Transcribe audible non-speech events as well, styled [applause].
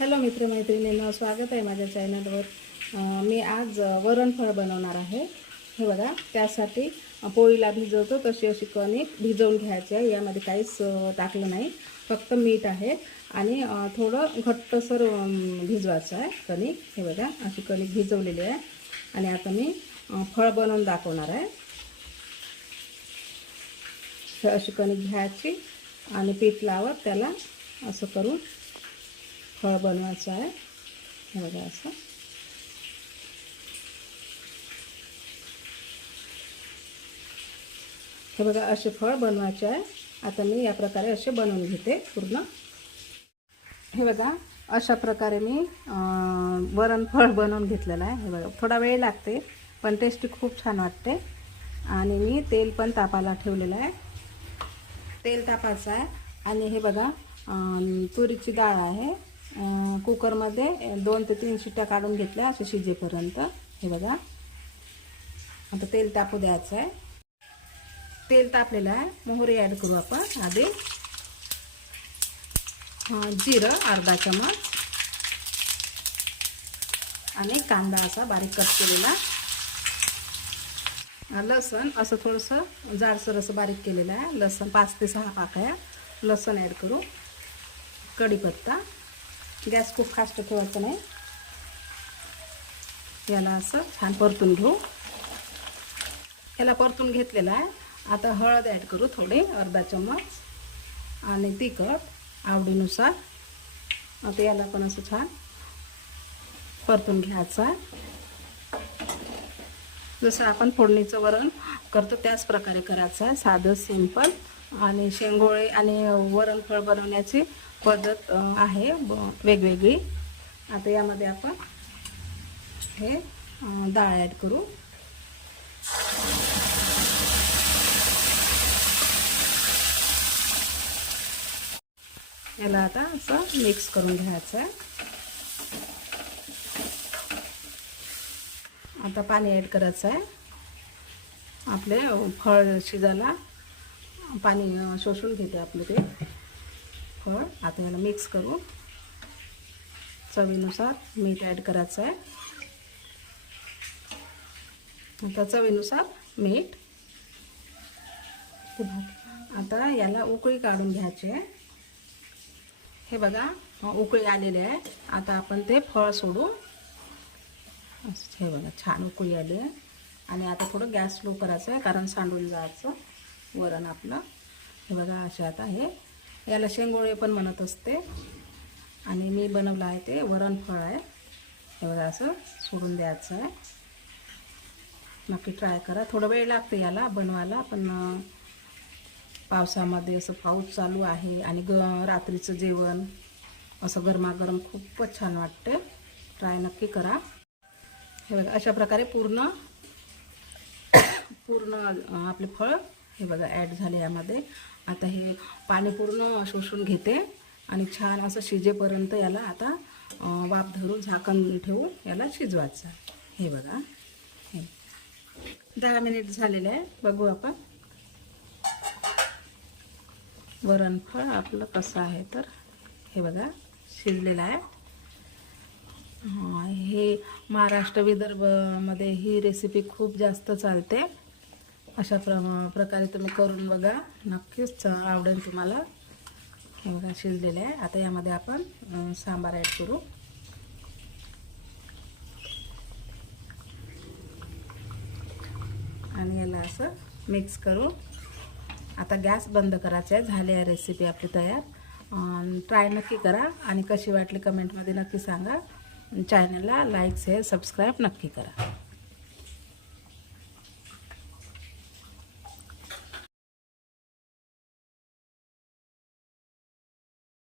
Hello मित्रमैत्रिणींना स्वागत आहे माझ्या चॅनलवर. मी आज वरणफळ बनवणार आहे. हे बघा त्यासाठी पोळीला भिजवतो तशी अशी कणिक भिजवून घ्यायची आहे. यामध्ये काहीच टाकलं नाही. फक्त मीठ आहे आणि थोडं घट्टसर भिजवायचं आहे कणिक. हे बघा अशी कणिक भिजवलेली आहे. आणि आता मी फळ बनवून दाखवणार आहे. अशी कणिक घ्यायची आणि पीठ लावत त्याला असं करून फळ बनवायचं आहे. हे बघा असं. हे बघा असे फळ बनवायचे आहे. आता मी या प्रकारे असे बनवून घेते पूर्ण. हे बघा अशा प्रकारे मी वरण फळ बनवून घेतलेलं आहे. हे बघा थोडा वेळ लागते पण टेस्टी खूप छान वाटते. आणि मी तेल पण तापायला ठेवलेलं आहे. तेल तापायचं आहे. आणि हे बघा तुरीची डाळ आहे. कुकरमध्ये दोन ते तीन शिट्ट्या काढून घेतल्या असे शिजेपर्यंत. हे बघा. आता तेल तापू द्यायचं आहे. तेल तापलेलं आहे. मोहरी ॲड करू आपण आधी. जिरं अर्धा चमच. आणि कांदा असा बारीक कट केलेला. लसण असं थोडंसं जाडसर असं बारीक केलेलं आहे. लसण पाच ते सहा पाकळ्या. लसण ॲड करू. कढीपत्ता. गॅस खूप फास्ट ठेवायचं नाही. याला असं छान परतून घेऊ. याला परतून घेतलेला आहे. आता हळद ॲड करू थोडे अर्धा चम्मच. आणि तिखट आवडीनुसार. आता याला पण असं छान परतून घ्यायचं जसं आपण फोडणीचं वरण करतो त्याच प्रकारे करायचं आहे. साधं सिंपल आणि शेंगोळे आणि वरणफळ बनवण्याची पद्धत आहे ब- वेगवेगळी. आता यामध्ये आपण हे डाळ ॲड करू. याला आता असं मिक्स करून घ्यायचं आहे. आता पाणी ॲड करायचं आहे. आपले फळ शिजायला पाणी शोषून घेते आपलं ते. फळ आता याला मिक्स करू. चवीनुसार मीठ ॲड करायचं आहे. आता चवीनुसार मीठ. आता याला उकळी काढून घ्यायची आहे. हे बघा उकळी आलेली आहे. आता आपण ते फळ सोडू. असं हे बघा छान उकळी आली आहे. आणि आता थोडं गॅस स्लो करायचं आहे कारण सांडून जायचं वरण आपलं. हे बघा असे आता हे याला शेंगोळे पण म्हणत असते. आणि मी बनवलं आहे ते वरण फळ आहे. हे बघा असं सोडून द्यायचं आहे. नक्की ट्राय करा. थोडं वेळ लागते याला बनवायला पण पावसामध्ये असं पाऊस चालू आहे आणि ग रात्रीचं जेवण असं गरमागरम खूपच छान वाटते ट्राय नक्की करा. हे बघा अशा प्रकारे पूर्ण [coughs] पूर्ण आपले फळ हे बघा ॲड झाले यामध्ये. आता हे पाणी पूर्ण शोषून घेते आणि छान असं शिजेपर्यंत याला आता वाफ धरून झाकण ठेवून याला शिजवायचं. हे बघा. हे. दहा मिनिट झालेले आहे. बघू आपण. वरण फळ आपलं कसं आहे तर हे बघा शिजलेलं आहे. हे महाराष्ट्र विदर्भमध्ये ही रेसिपी खूप जास्त चालते. अशा प्र प्रकारे तुम्ही करून बघा. नक्कीच आवडेल तुम्हाला. हे बघा शिजलेले आहे. आता यामध्ये आपण सांबार ॲड करू. आणि याला असं मिक्स करू. आता गॅस बंद करायचा आहे. झाली आहे रेसिपी आपली तयार. ट्राय नक्की करा. आणि कशी वाटली कमेंटमध्ये नक्की सांगा. चॅनलला लाईक शेअर सबस्क्राईब नक्की करा.